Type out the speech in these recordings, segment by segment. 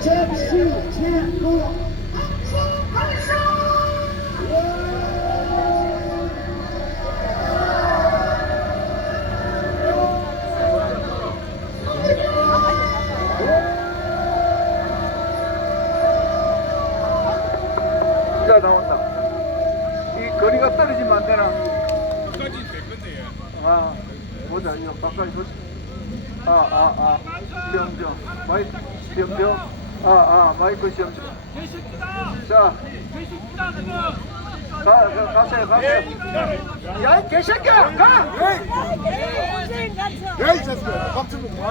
잠시 최고 자 나온다. 이 거리가 떨어지면 안 되나? 끝까지 될 건데. 아 보자 이거 가까이 보자. 시험정 마이크 시험정 마이크 시험정. 자 가세요. 야, 이 개새끼야, 가! 야, 이 자식아, 밥 좀 먹고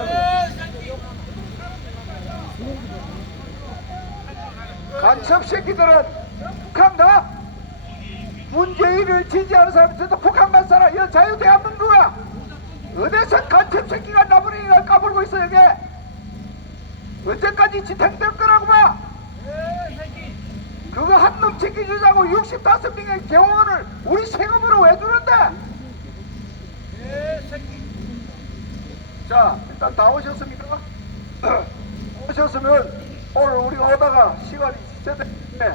간첩 새끼들은 북한 가! 문재인을 지지하는 사람들도 북한 간 사람, 이 자유대한민국아! 어디서 간첩 새끼가 나무랭이가 까불고 있어, 여기! 언제까지 지탱될 거라고 봐! 그거 한 놈 지켜주자고 65명의 경호원을 우리 세금으로 왜 주는데? 자, 일단 다 오셨습니까? 오셨으면 오늘 우리가 오다가 시간이 지체됐네.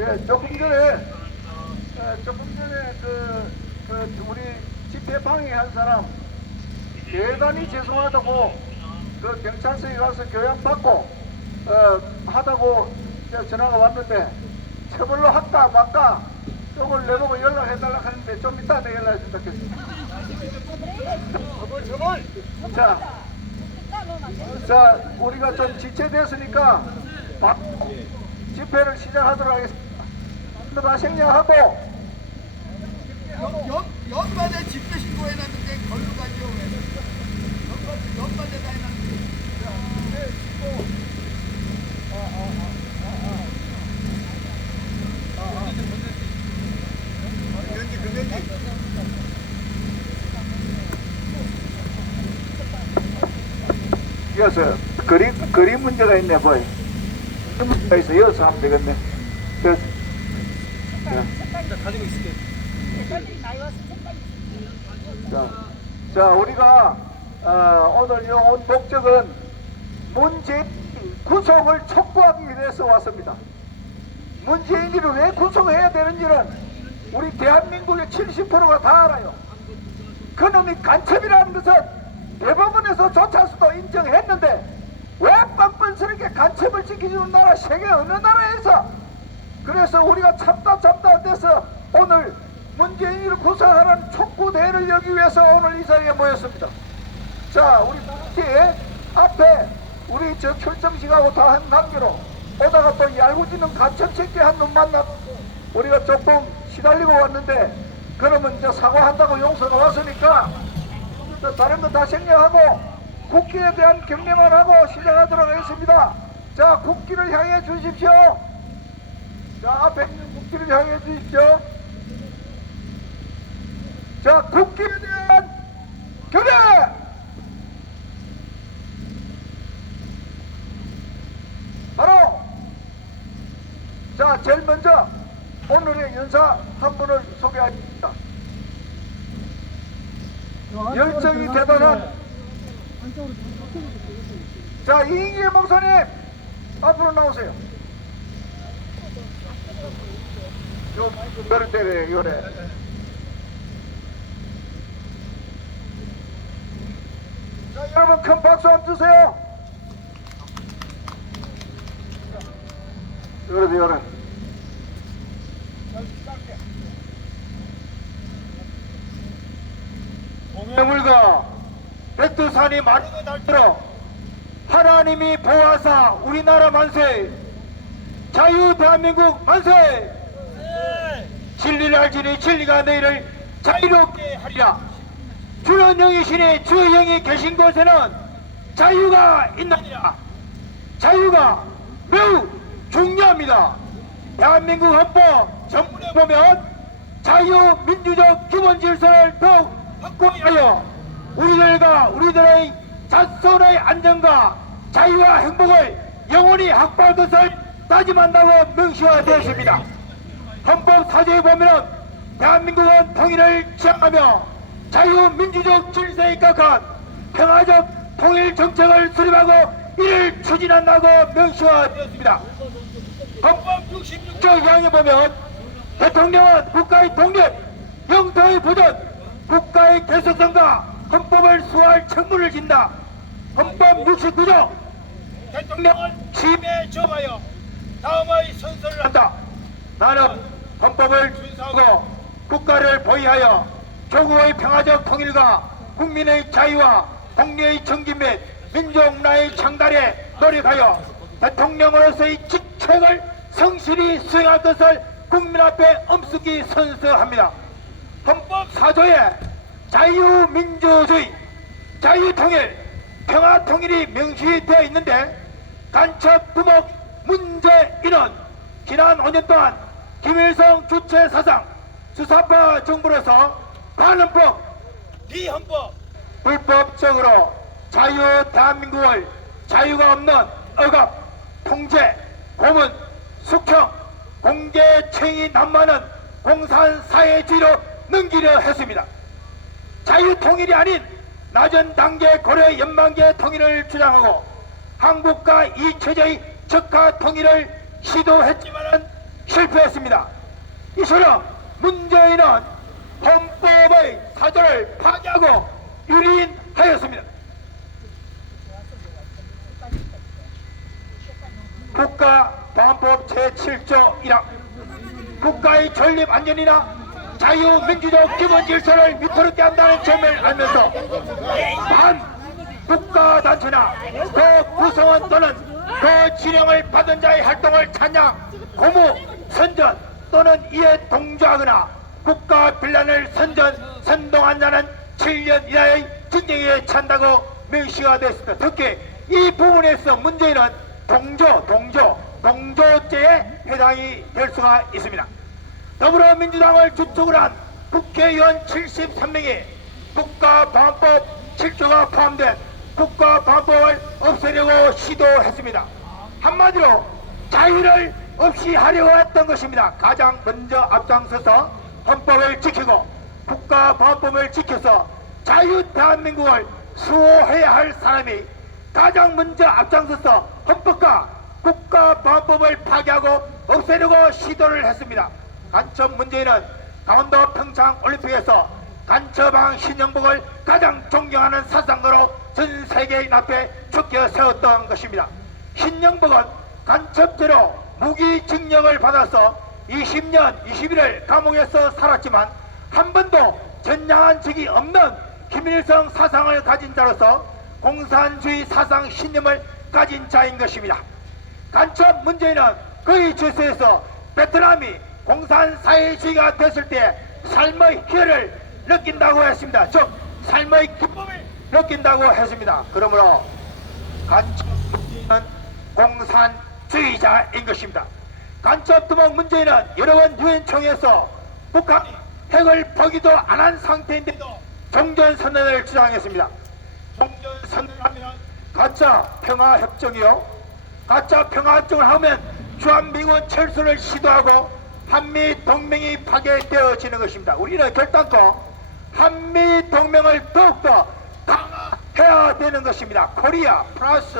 예, 조금 전에 우리 집회 방해한 사람 대단히 죄송하다고 그 경찰서에 가서 교양받고 하다고 전화가 왔는데 처벌로 할까 말까 쪽을 내보고 연락해달라 하는데 좀 이따 내가 연락해준다 했습니다. 자, 우리가 좀 지체됐으니까 집회를 시작하도록 하겠습니다. 다 생략하고 연반에 집회 신고해놨는데 걸로 가죠 왜? 연반에다 해놨는데. 이어서 그림 문제가 있네 보이. 문제가 있어. 이어서 하면 되겠네. 그래서 가지고 있을게. 자, 우리가 오늘 온 목적은 문재인 구속을 촉구하기 위해서 왔습니다. 문재인이를 왜 구속해야 되는지는 우리 대한민국의 70%가 다 알아요. 그놈이 간첩이라는 것은 대법원에서 조차수도 인정했는데 왜 뻔뻔스럽게 간첩을 지켜주는 나라 세계 어느 나라에서. 그래서 우리가 참다 돼서 오늘 문재인을 구속하는 촉구대회를 열기 위해서 오늘 이 자리에 모였습니다. 자, 우리 단체 앞에 우리 저 출정식하고 다 한 관계로 오다가 또 얄궂지는 간첩 새끼 한 놈 만나고 우리가 조금 시달리고 왔는데 그러면 이제 사과한다고 용서가 왔으니까 다른 거 다 생략하고 국기에 대한 경례만 하고 시작하도록 하겠습니다. 자, 국기를 향해 주십시오. 자, 앞에 있는 국기를 향해 주십시오. 자, 국기에 대한 경례! 바로 자, 제일 먼저 오늘의 연사 한 분을 소개하겠습니다. 열정이 대단한 자, 이인기 목사님 앞으로 나오세요. 요 마이크 때려 요래. 자, 여러분 큰 박수 한번 주세요. 요래. 동해물과 백두산이 마르고 닳도록 하나님이 보호하사 우리나라 만세, 자유 대한민국 만세. 진리를 알지니 진리가 너희를 자유롭게 하리라. 주는 영이시니 주의 영이 계신 곳에는 자유가 있나니라. 자유가 매우 중요합니다. 대한민국 헌법 전문에 보면 자유민주적 기본질서를 더욱 확고히 하여 우리들의 자손의 안전과 자유와 행복을 영원히 확보할 것을 다짐한다고 명시가 되었습니다. 헌법 4조에 보면 대한민국은 통일을 지향하며 자유민주적 질서에 입각한 평화적 통일 정책을 수립하고 이를 추진한다고 명시가 되었습니다. 헌법 66조 2항에 보면 대통령은 국가의 독립, 영토의 보전, 국가의 계속성과 헌법을 수호할 책무를 진다. 헌법 69조 대통령은 취임에 정하여 다음의 선서를 한다. 나는 헌법을 준수하고 국가를 보위하여 조국의 평화적 통일과 국민의 자유와 공리의 정진 및 민족 문화의 창달에 노력하여 대통령으로서의 직책을 성실히 수행할 것을 국민 앞에 엄숙히 선서합니다. 헌법 4조에 자유민주주의, 자유통일, 평화통일이 명시되어 있는데 간첩 두목 문재인은 지난 5년 동안 김일성 주체 사상 수사파 정부로서 반헌법, 비헌법, 불법적으로 대한민국을 자유가 없는 억압, 통제, 고문, 숙형, 공개청이 난무하는 공산사회주의로 넘기려 했습니다. 자유통일이 아닌 낮은 단계 고려 연방제 통일을 주장하고 한국과 이체제의 적화 통일을 시도했지만 실패했습니다. 이처럼 문재인은 헌법의 4조를 파기하고 유린하였습니다. 국가보안법 제7조 1항 국가의 존립 안전이나 자유민주적 기본질서를 위태롭게 한다는 점을 알면서 반 국가단체나 그 구성원 또는 그 진영을 받은 자의 활동을 찬양, 고무, 선전 또는 이에 동조하거나 국가 빌란을 선동한 자는 7년 이하의 징역에 찬다고 명시가 됐습니다. 특히 이 부분에서 문재인은 동조죄에 해당이 될 수가 있습니다. 더불어민주당을 주축으로 한 국회의원 73명이 국가보안법 7조가 포함된 국가보안법을 없애려고 시도했습니다. 한마디로 자유를 없이 하려고 했던 것입니다. 가장 먼저 앞장서서 헌법을 지키고 국가보안법을 지켜서 자유 대한민국을 수호해야 할 사람이 가장 먼저 앞장서서 헌법과 국가보안법을 파기하고 없애려고 시도를 했습니다. 간첩 문재인은 강원도 평창올림픽에서 간첩왕 신영복을 가장 존경하는 사상으로 전 세계인 앞에 죽여 세웠던 것입니다. 신영복은 간첩죄로 무기징역을 받아서 20년 20일을 감옥에서 살았지만 한 번도 전향한 적이 없는 김일성 사상을 가진 자로서 공산주의 사상 신념을 가진 자인 것입니다. 간첩 문재인은 그의 죄수에서 베트남이 공산사회주의가 됐을 때 삶의 희열을 느낀다고 했습니다. 즉 삶의 기쁨을 느낀다고 했습니다. 그러므로 간첩 문재인은 공산주의자인 것입니다. 간첩 두목 문재인은 여러 번 유엔총회에서 북한이 핵을 보기도 안 한 상태인데도 종전선언을 주장했습니다. 종전선언하면 가짜 평화협정이요, 가짜 평화협정을 하면 주한미군 철수를 시도하고 한미동맹이 파괴되어지는 것입니다. 우리는 결단코 한미동맹을 더욱더 강화해야 되는 것입니다. 코리아 플러스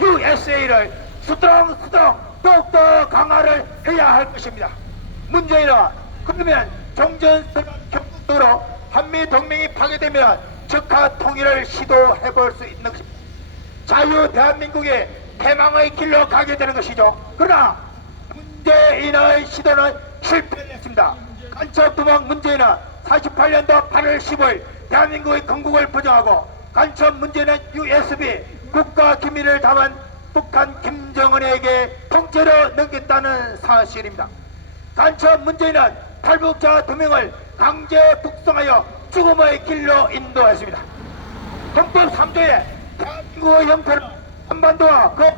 USA를 수동 더욱더 강화를 해야 할 것입니다. 문제는 그러면 종전선언 결국으로 한미동맹이 파괴되면 적화 통일을 시도해 볼 수 있는 것입니다. 자유 대한민국의 해망의 길로 가게 되는 것이죠. 그러나 문재인의 시도는 실패했습니다. 간첩 두목 문재인은 48년도 8월 15일 대한민국의 건국을 부정하고 간첩 문재인은 USB 국가기밀을 담은 북한 김정은에게 통째로 넘겼다는 사실입니다. 간첩 문재인은 탈북자 2명을 강제 북송하여 죽음의 길로 인도했습니다. 헌법 3조에 대한민국의 형태를 한반도와 그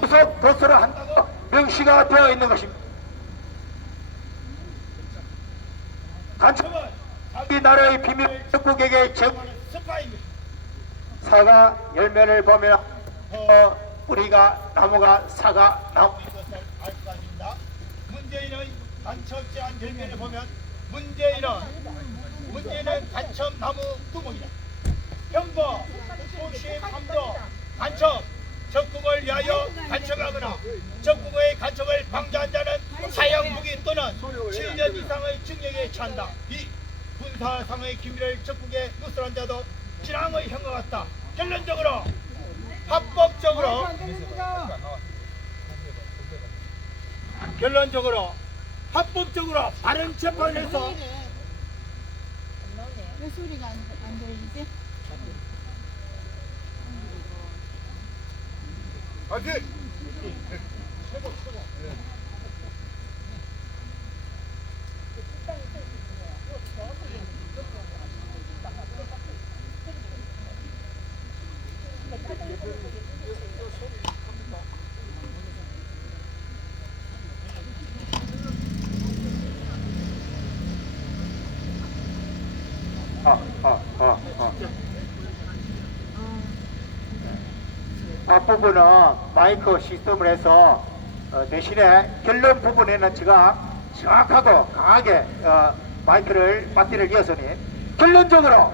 구석 도서를 한다고 명시가 되어 있는 것입니다. 간첩은 자기 나라의 비밀을 적국에게 제공하는 스파이입니다. 사과 열매를 보면 뿌리가 나무가 사과 나무인 것을 알 수가 있습니다. 문재인의 간첩죄한 열매를 보면 문재인은 간첩나무 두목이다. 형법 93조 간첩, 적국을 위하여 간척하거나 적국의 간척을 방조한 자는 사형 무기 또는 7년 이상의 징역에 처한다. 이 군사상의 기밀을 적국에 누설한 자도 진앙의 형과 같다. 결론적으로 합법적으로 바른 재판에서 왜 소리가 안 들리지? 화이팅! 앞부분은 마이크 시스템을 해서 대신에 결론 부분에는 제가 정확하고 강하게 마이크를 배터리를 이어서니 결론적으로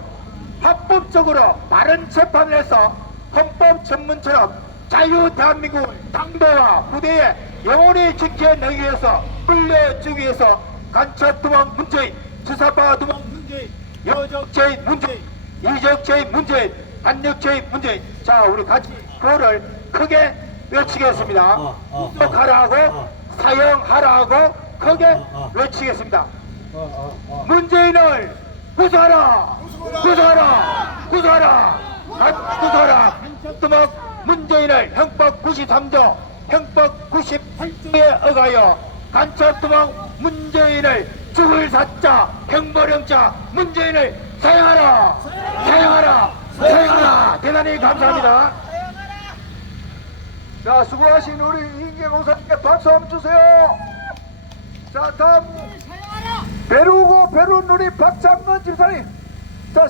합법적으로 바른 재판을 해서 헌법 전문처럼 자유 대한민국 당도와 부대에 영원히 지켜내기 위해서 물려주기 위해서 간첩 도망 문재인, 주사파 도망 문재인, 여적죄인 문재인, 이적죄인 문재인, 반역죄인 문재인. 자, 우리 같이 그거를 크게 외치겠습니다. 구속하라고 사형하라고 크게 외치겠습니다. 문재인을 구속하라! 구속하라! 구속하라! 구속하라! 간첩도막 문재인을 형법 93조 형법 98조에 의하여 간첩도막 문재인을 죽을 사자 형벌형자 문재인을 사형하라! 사형하라! 사형하라! 대단히 감사합니다. 자, 수고하신 우리 인계공사님께 박수 한번 주세요. 자, 다음 배루고 배루누리 박장근 집사님, 자,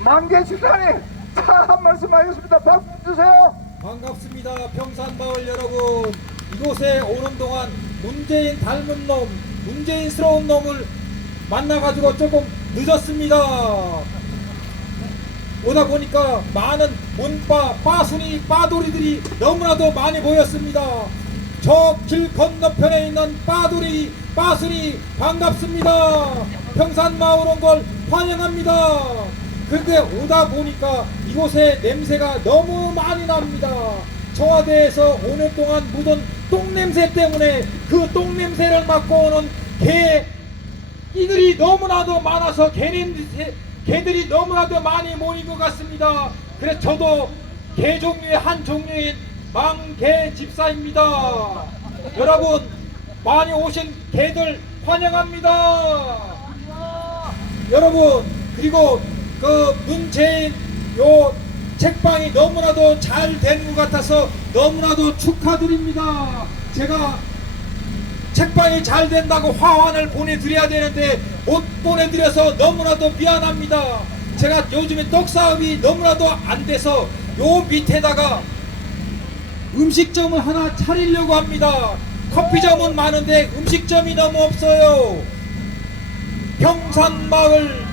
만개 집사님, 자, 한 말씀 하겠습니다. 박수 주세요. 반갑습니다. 평산마을 여러분, 이곳에 오는 동안 문재인 닮은 놈, 문재인스러운 놈을 만나가지고 조금 늦었습니다. 오다 보니까 많은 문빠, 빠순이, 빠돌이들이 너무나도 많이 보였습니다. 저 길 건너편에 있는 빠돌이, 빠순이 반갑습니다. 평산마을 온 걸 환영합니다. 그런데 오다 보니까 이곳에 냄새가 너무 많이 납니다. 청와대에서 오늘 동안 묻은 똥냄새 때문에 그 똥냄새를 맡고 오는 이들이 너무나도 많아서 개들이 너무나도 많이 모인 것 같습니다. 그래서 저도 개 종류의 한 종류인 망개 집사입니다. 여러분 많이 오신 개들 환영합니다. 여러분, 그리고 그 문재인 요 책방이 너무나도 잘 된 것 같아서 너무나도 축하드립니다. 제가 책방이 잘 된다고 화환을 보내드려야 되는데 못 보내드려서 너무나도 미안합니다. 제가 요즘에 떡사업이 너무나도 안 돼서 요 밑에다가 음식점을 하나 차리려고 합니다. 커피점은 많은데 음식점이 너무 없어요. 평산마을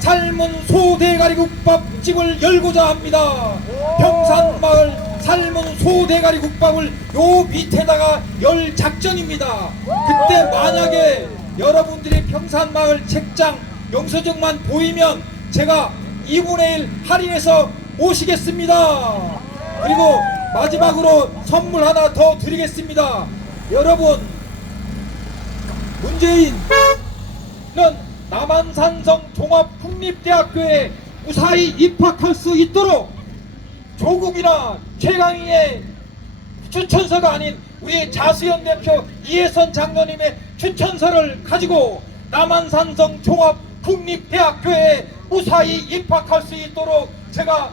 삶은 소대가리국밥집을 열고자 합니다. 평산마을 삶은 소대가리국밥을 요 밑에다가 열 작전입니다. 그때 만약에 여러분들이 평산마을 책장 영수증만 보이면 제가 2분의 1 할인해서 모시겠습니다. 그리고 마지막으로 선물 하나 더 드리겠습니다. 여러분, 문재인은 남한산성 종합국립대학교에 무사히 입학할 수 있도록 조국이나 최강희의 추천서가 아닌 우리 자수연 대표 이혜선 장로님의 추천서를 가지고 남한산성 종합국립대학교에 무사히 입학할 수 있도록 제가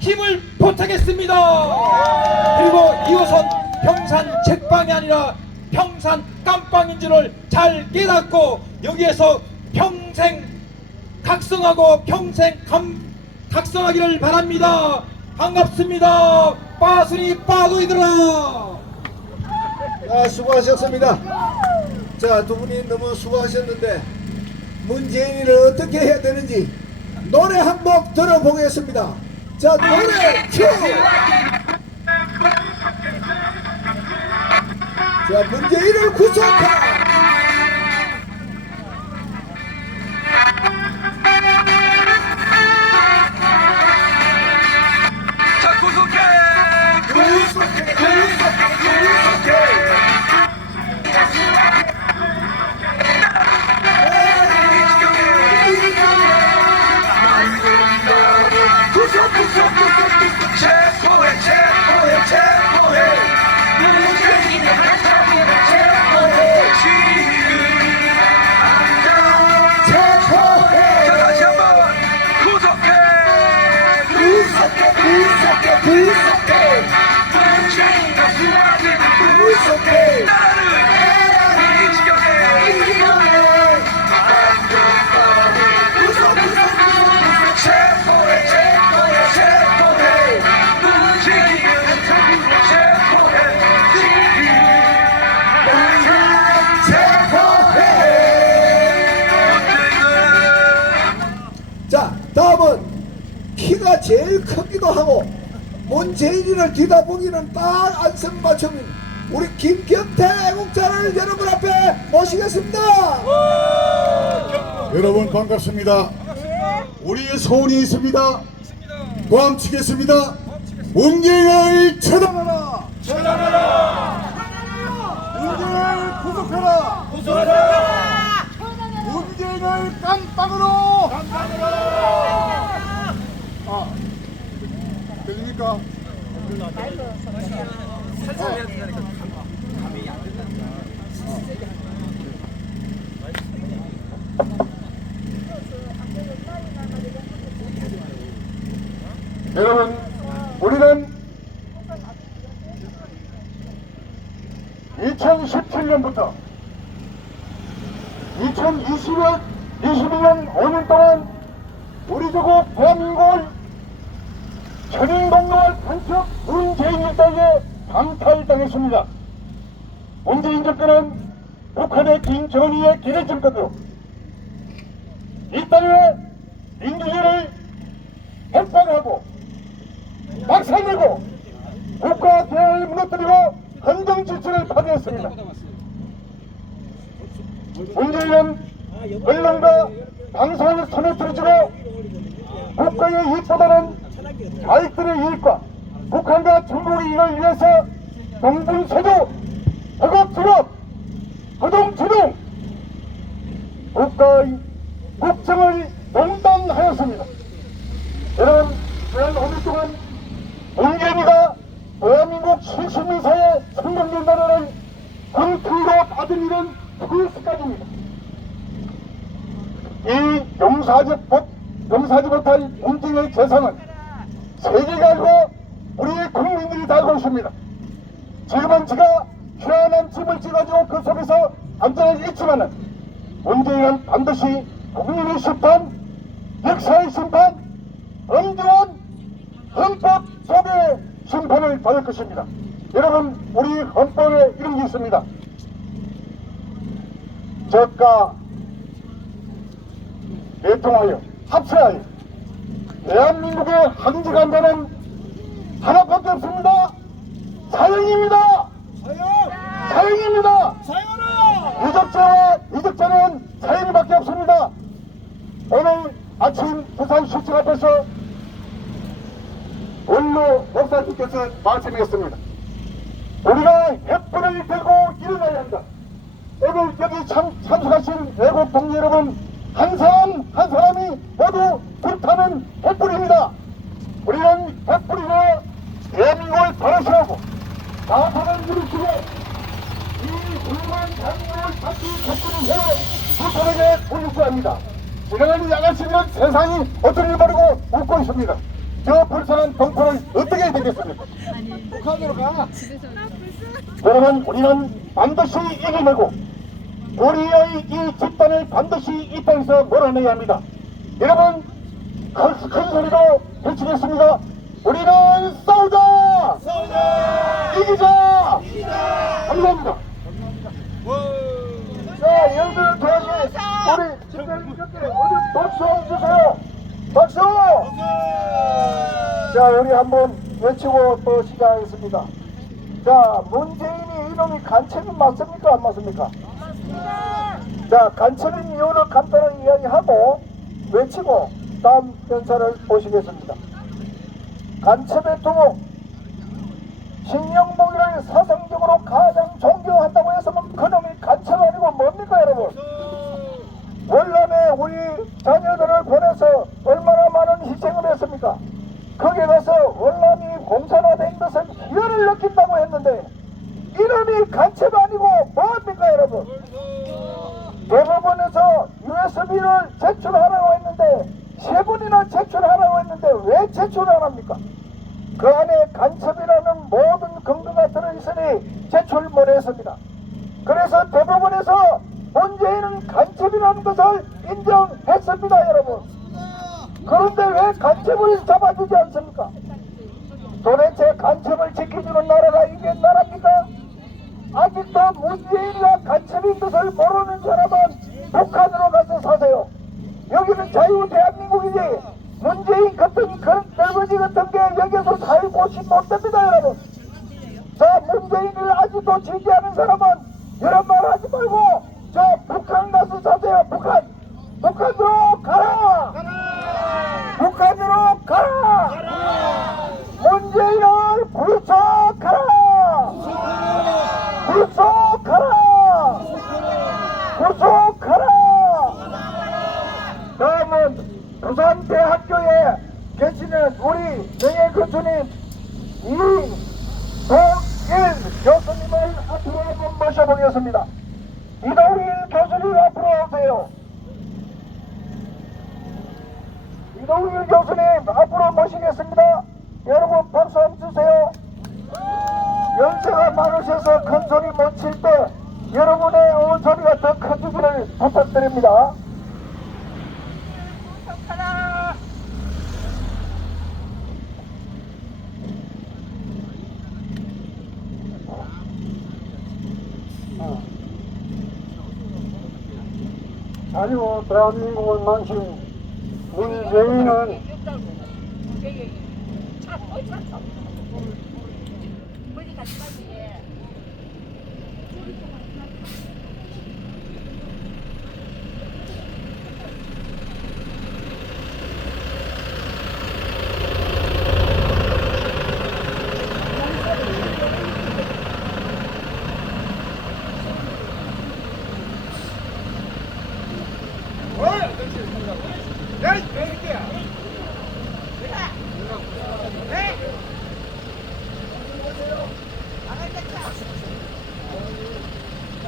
힘을 보태겠습니다. 그리고 이것은 평산 책방이 아니라 평산 깜빵인 줄을 잘 깨닫고 여기에서 평생 각성하고 평생 각성하기를 바랍니다. 반갑습니다. 빠순이 빠도이들아. 수고하셨습니다. 자, 두 분이 너무 수고하셨는데 문재인이를 어떻게 해야 되는지 노래 한 곡 들어보겠습니다. 자, 자, 노래 큐! 자, 문재인을 구속하라! 자, 다음은 키가 제일 크기도 하고 문재인이를 뒤다 보기는 딱 안성맞춤인 우리 김경태 애국자를 여러분 앞에 모시겠습니다. 여러분 반갑습니다. 우리의 소원이 있습니다. 고함치겠습니다. 문재인을 처단하라. 문재인을 구속하라. 문재인을 깜빵으로. 들립니까? 여러분, 우리는 2017년부터 2021년 5년 동안 우리 조국 대한민국을 천인공노할 간첩 문재인 일당에 강탈당했습니다. 문재인 정권은 북한의 김정은이의 기대 정권으로 이 땅의 민주주의를 핵박하고 박살내고 국가 대안을 무너뜨리고 헌정 질서를 파괴했습니다. 문재인은 언론과 방송을 손에 들어주고 국가의 이익보다는 자익들의 이익과 북한과 중국의 이익을 위해서 동분서주, 허겁지겁, 허둥지둥 국가의 국정을 농단하였습니다. 여러분, 지난 5년 동안 문재인이가 대한민국 실시민사의 성공된다는 광풍으로 받은 일은 풀스까지입니다. 이 용서하지 못할 문재인의 재산은 세계가 알고 우리 국민들이 다 알고 있습니다. 지금은 제가 희한한 집을 찍어주고 그 속에서 안전하게 있지만은 문재인은 반드시 국민의 심판, 역사의 심판, 엄중한 헌법 속의 심판을 받을 것입니다. 여러분, 우리 헌법에 이런 게 있습니다. 저가 대통하여 합세하여 대한민국의 항지간다는 하나밖에 없습니다. 사형입니다. 사형입니다. 유적자와 이적자는 사형밖에 없습니다. 오늘 아침 부산 시청 앞에서 원로 목사님께서 말씀했습니다. 우리가 횃불을 들고 일어나야 한다. 오늘 여기 참석하신 외국 동지 여러분, 한 사람 한 사람이 모두 불타는 횃불입니다. 우리는 횃불이로 대한민국을 바로세우고 나사를 일으키고 이 훌륭한 대한민국을 다시 횃불을 세워 불타에게 돌리셔야 합니다. 지나가는 야간시민은 세상이 어떤 일 모르고 웃고 있습니다. 저 불쌍한 동포를 어떻게 해야 되겠습니까? 북한으로 가. 여러분, 우리는 반드시 이겨내고 우리의 이 집단을 반드시 이 땅에서 몰아내야 합니다. 여러분, 큰 소리로 외치겠습니다. 우리는 싸우자! 이기자! 감사합니다. 자, 여러분 도와주시 우리 집단을 이겼게 어디 박수 한번 주세요. 박수! 자, 우리 한번 외치고 또 시작하겠습니다. 자, 문재인이 이놈이 간첩이 맞습니까? 안 맞습니까? 자, 간첩인 이유를 간단하게 이야기하고 외치고 다음 연사를 보시겠습니다. 간첩의 두목, 신영복이를 사상적으로 가장 존경한다고 했으면 그놈이 간첩 아니고 뭡니까 여러분? 월남에 우리 자녀들을 보내서 얼마나 많은 희생을 했습니까? 거기 가서 월남이 공산화된 것은 희열을 느낀다고 했는데 이놈이 간첩 아니고 뭡니까 여러분? 대법원에서 USB를 제출하라고 했는데 3번이나 제출하라고 했는데 왜 제출 안 합니까? 그 안에 간첩이라는 모든 근거가 들어있으니 제출 못했습니다. 그래서 대법원에서 문재인은 간첩이라는 것을 인정했습니다 여러분. 그런데 왜 간첩을 잡아주지 않습니까? 도대체 간첩을 지켜주는 나라가 이게 나라입니까? 아직도 문재인이가 간첩인 것을 모르는 사람은 북한으로 가서 사세요. 여기는 자유 대한민국이지 문재인 같은 그런 떨거지 같은 게 여기서 살 곳이 못 됩니다 여러분. 자, 문재인을 아직도 지지하는 사람은 이런 말 하지 말고 저 북한 가서 사세요. 북한으로 가라. 북한으로 가라. 문재인을 구속하라. 구속하라. 구속하라. 다음은 부산대학교에 계시는 우리 명예교수님 이동일 교수님을 앞으로 한번 모셔보겠습니다. 이동일 교수님 앞으로 오세요. 이동일 교수님 앞으로 모시겠습니다. 여러분 박수 한번 주세요. 연세가 많으셔서 큰 소리 못 칠 때 여러분의 소리가 더 커지기를 부탁드립니다. 자유 대한민국을 만든 문재인은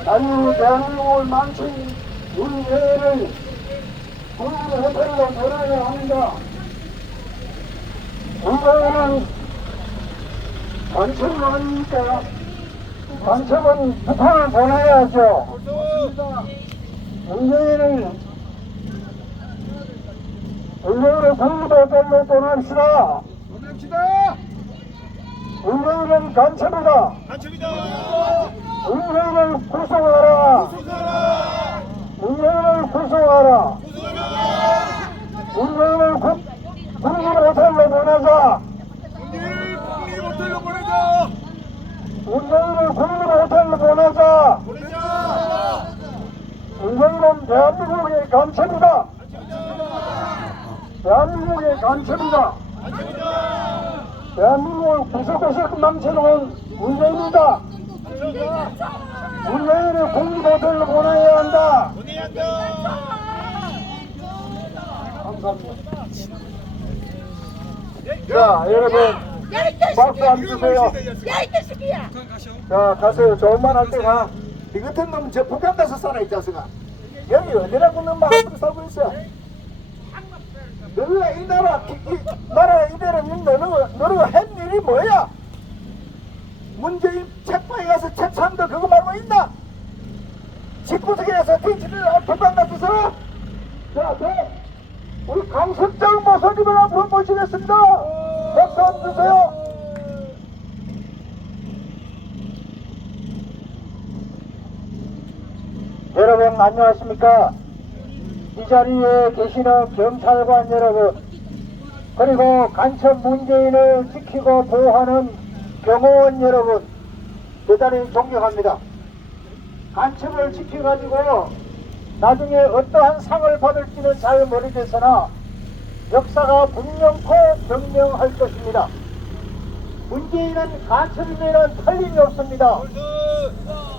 자유 대한민국을 망친 문재인을 국민 호텔로 보내야 합니다. 문재인은 간첩이 아닙니까? 간첩은 북한을 보내야죠. 문재인을 국민호텔로 보냅시다. 문재인은 간첩이다. 문재인을 구속하라. 문재인을 구속하라. 문재인을 국민호텔로 보내자. 문재인을 국민호텔로 보내자. 문재인은 대한민국의 간첩이다. 대한민국의 간첩이다. 대한민국을 구속해서 망쳐놓은 문재인이다. 문재인을 국민호텔로 보내야 한다. 감사합니다. 자, 여러분 박수 안 주세요. 자, 가세요. 좋은 말 할 때가 이 같은 놈 저 북한 가서 살아 이 자식아. 여기 어디라고 놈 마음으로 살고 있어. 너희가 이 나라 이대로 너희가 한 일이 뭐야? 문재인 책방에 가서 책 산 거 그거 말고 있나? 집구석에서 뒤지를 북한 가서 살아? 자, 네. 우리 강석장 모서님을 앞으로 모시겠습니다. 박수 한 주세요. 여러분 안녕하십니까? 이 자리에 계시는 경찰관 여러분, 그리고 간첩 문재인을 지키고 보호하는 경호원 여러분 대단히 존경합니다. 간첩을 지켜가지고 나중에 어떠한 상을 받을지는 잘 모르겠으나 역사가 분명코 증명할 것입니다. 문재인은 간첩이면 틀림이 없습니다.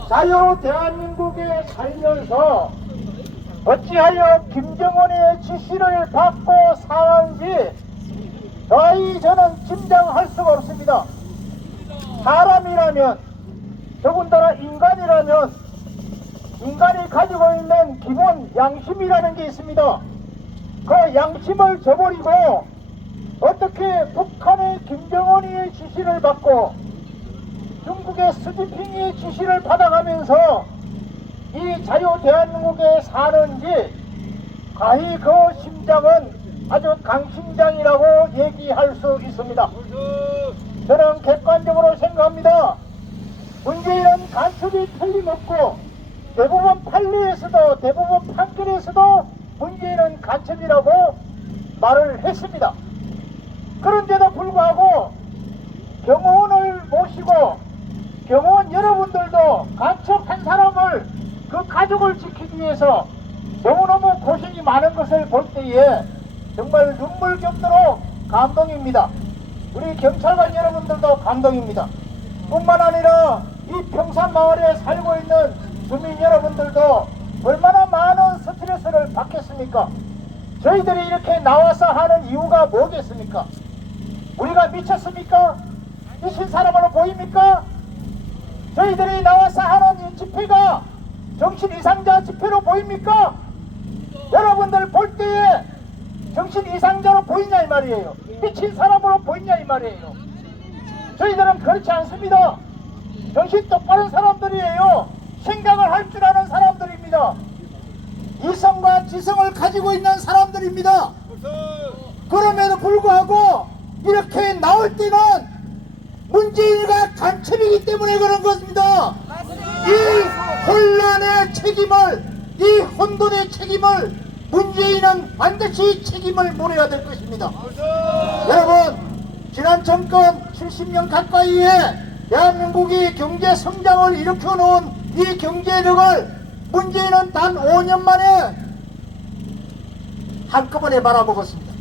자유 대한민국에 살면서 어찌하여 김정은의 지시를 받고 사는지 도저히 저는 짐작할 수가 없습니다. 사람이라면, 더군다나 인간이라면 인간이 가지고 있는 기본 양심이라는 게 있습니다. 그 양심을 저버리고 어떻게 북한의 김정은의 지시를 받고 중국의 스지핑의 지시를 받아가면서 이 자유 대한민국에 사는지 가히 그 심장은 아주 강심장이라고 얘기할 수 있습니다. 저는 객관적으로 생각합니다. 문재인은 간첩이 틀림없고 대부분 판례에서도 대부분 판결에서도 문재인은 간첩이라고 말을 했습니다. 그런데도 불구하고 경호원을 모시고 경호원 여러분들도 간첩 한 사람을 그 가족을 지키기 위해서 너무너무 고생이 많은 것을 볼 때에 정말 눈물 겹도록 감동입니다. 우리 경찰관 여러분들도 감동입니다. 뿐만 아니라 이 평산마을에 살고 있는 주민 여러분들도 얼마나 많은 스트레스를 받겠습니까? 저희들이 이렇게 나와서 하는 이유가 뭐겠습니까? 우리가 미쳤습니까? 미친 사람으로 보입니까? 저희들이 나와서 하는 이 집회가 정신 이상자 집회로 보입니까? 여러분들 볼 때에 정신 이상자로 보이냐 이 말이에요. 미친 사람으로 보이냐 이 말이에요. 저희들은 그렇지 않습니다. 정신 똑바른 사람들이에요. 생각을 할 줄 아는 사람들입니다. 이성과 지성을 가지고 있는 사람들입니다. 그럼에도 불구하고 이렇게 나올 때는 문재인이가 간첩이기 때문에 그런 것입니다. 이 혼란의 책임을, 이 혼돈의 책임을 문재인은 반드시 책임을 물어야 될 것입니다. 여러분, 지난 정권 70년 가까이에 대한민국이 경제 성장을 일으켜놓은 이 경제력을 문재인은 단 5년 만에 한꺼번에 말아먹었습니다.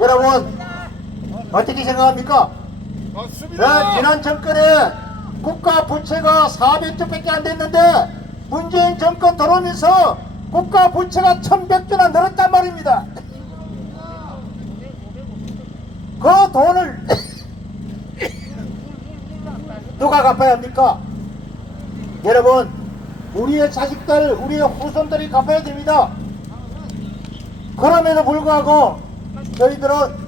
여러분, 어떻게 생각합니까? 지난 정권에 국가 부채가 400조밖에 안 됐는데 문재인 정권 들어오면서 국가 부채가 1100조나 늘었단 말입니다. 그 돈을 누가 갚아야 합니까? 여러분, 우리의 자식들, 우리의 후손들이 갚아야 됩니다. 그럼에도 불구하고 저희들은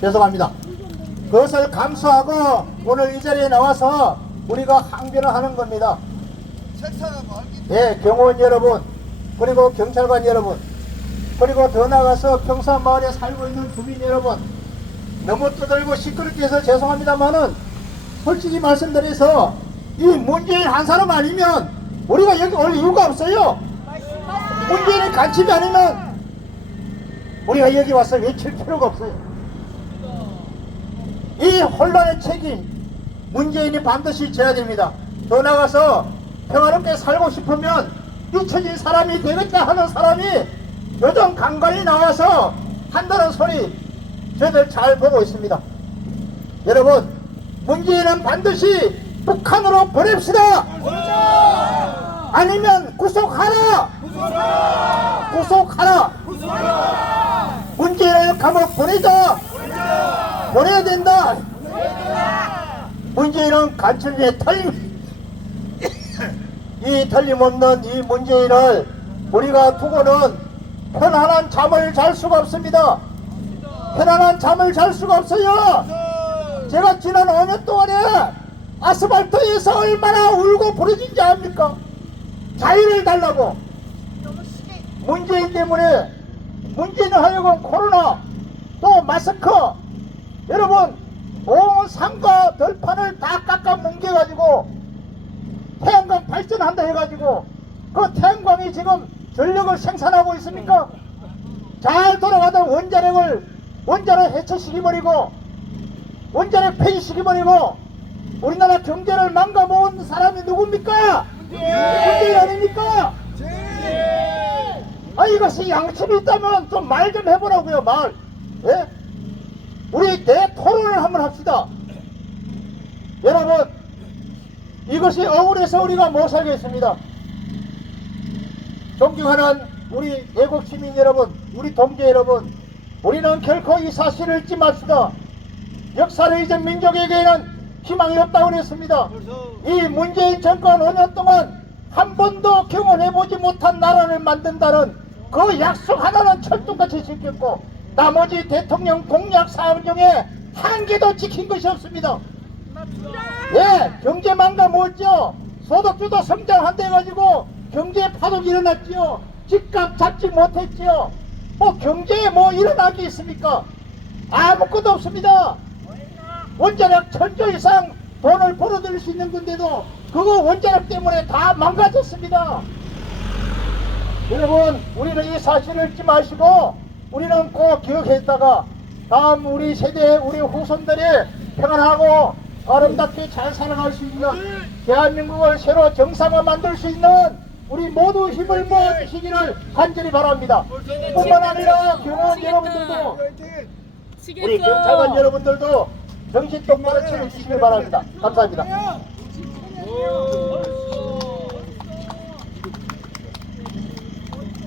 죄송합니다. 그것을 감수하고 오늘 이 자리에 나와서 우리가 항변을 하는 겁니다. 예, 경호원 여러분, 그리고 경찰관 여러분, 그리고 더 나아가서 평산마을에 살고 있는 주민 여러분, 너무 떠들고 시끄럽게 해서 죄송합니다만은 솔직히 말씀드려서 이 문재인 한 사람 아니면 우리가 여기 올 이유가 없어요. 문재인이 간첩이 아니면 우리가 여기 와서 외칠 필요가 없어요. 이 혼란의 책임 문재인이 반드시 져야 됩니다. 더 나아가서 평화롭게 살고 싶으면 잊혀진 사람이 되겠다 하는 사람이 요즘 간간히 나와서 한다는 소리 저희들 잘 보고 있습니다. 여러분, 문재인은 반드시 북한으로 보냅시다. 아니면 구속하라. 구속하라. 문재인을 감옥 보내자. 보내야 된다. 문재인은 간첩의 이 틀림없는 이 문재인을 우리가 두고는 편안한 잠을 잘 수가 없습니다. 편안한 잠을 잘 수가 없어요. 제가 지난 5년 동안에 아스팔트에서 얼마나 울고 부르진지 압니까? 자유를 달라고. 문재인 때문에, 문재인 하여금 코로나 또 마스크, 여러분 온 산과 들판을 다 깎아 뭉개가지고 태양광 발전한다 해가지고 그 태양광이 지금 전력을 생산하고 있습니까? 잘 돌아가던 원자를 해체시켜버리고 원자력 폐지시켜버리고 우리나라 경제를 망가놓은 사람이 누굽니까? 문재인 아닙니까? 아, 이것이 양심이 있다면 좀 말 좀 해보라고요, 말. 예? 우리 대토론을 한번 합시다. 여러분, 이것이 억울해서 우리가 못 살겠습니다. 존경하는 우리 애국 시민 여러분, 우리 동지 여러분, 우리는 결코 이 사실을 잊지 맙시다. 역사를 잊은 민족에게는 희망이 없다고 그랬습니다. 이 문재인 정권 5년 동안 한 번도 경험해보지 못한 나라를 만든다는 그 약속 하나는 철통같이 지켰고 나머지 대통령 공약 사항 중에 한 개도 지킨 것이 없습니다. 예, 경제 망가먹었죠. 소득주도 성장한다 해가지고 경제 파동이 일어났지요. 집값 잡지 못했지요. 뭐 경제에 뭐 일어난 게 있습니까? 아무것도 없습니다. 원자력 1000조 이상 돈을 벌어들일 수 있는 건데도 그거 원자력 때문에 다 망가졌습니다. 여러분, 우리는 이 사실을 잊지 마시고 우리는 꼭 기억했다가 다음 우리 세대, 우리 후손들이 평안하고 아름답게 잘 살아갈 수 있는 대한민국을 새로 정상화 만들 수 있는 우리 모두 힘을 모아주시기를 간절히 바랍니다. 뿐만 아니라 경호원 여러분들도 우리 경찰관 여러분들도 정신 똑바로 차려주시길 바랍니다. 감사합니다.